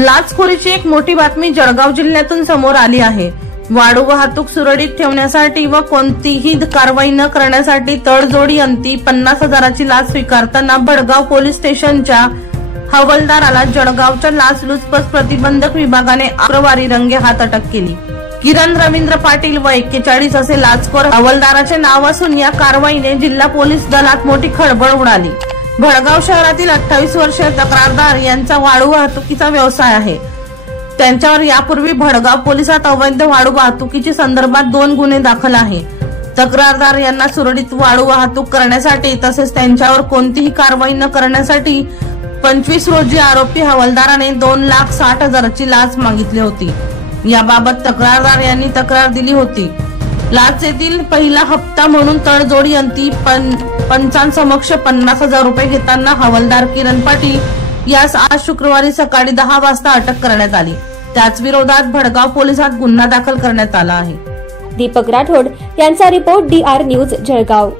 लाचखोरीची एक मोठी बातमी जळगाव जिल्ह्यातून समोर आली आहे। वाळू वाहतूक सुरळीत ठेवण्यासाठी व कोणतीही कारवाई न करण्यासाठी तडजोडी अंती 50,000ची लाच स्वीकारताना भडगाव पोलीस स्टेशनच्या हवालदाराला जळगावच्या लाचलुचपत प्रतिबंधक विभागाने शुक्रवारी रंगेहात अटक केली। किरण रवींद्र पाटील व 41 असे लाचखोर हवालदाराचे नाव असून या कारवाईने जिल्हा पोलीस दलात मोठी खळबळ उडाली। भडगाव शहरातील 28 वर्षीय तक्रारदार यांचा वाळू वाहतुकीचा व्यवसाय आहे। त्यांच्यावर यापूर्वी भडगाव पोलिसात अवैध वाळू वाहतुकीच्या संदर्भात 2 गुन्हे दाखल आहे। तक्रारदार यांना सुरळीत वाळू वाहतूक करण्यासाठी तसेच त्यांच्यावर कोणतीही कारवाई न करण्यासाठी 25 रोजी आरोपी हवालदाराने 2,60,000ची लाच मागितली होती। याबाबत तक्रारदार यांनी तक्रार दिली होती। लाचेतील पहिला हप्ता म्हणून तडजोडी अंती पंचांसमक्ष 50,000 रुपये घेताना हवालदार किरण पाटील यास आज शुक्रवारी सकाळी 10 वाजता अटक करण्यात आली। त्याच विरोधात भडगाव पोलिसात गुन्हा दाखल करण्यात आला आहे। दीपक राठोड यांचा रिपोर्ट DR न्यूज जळगाव।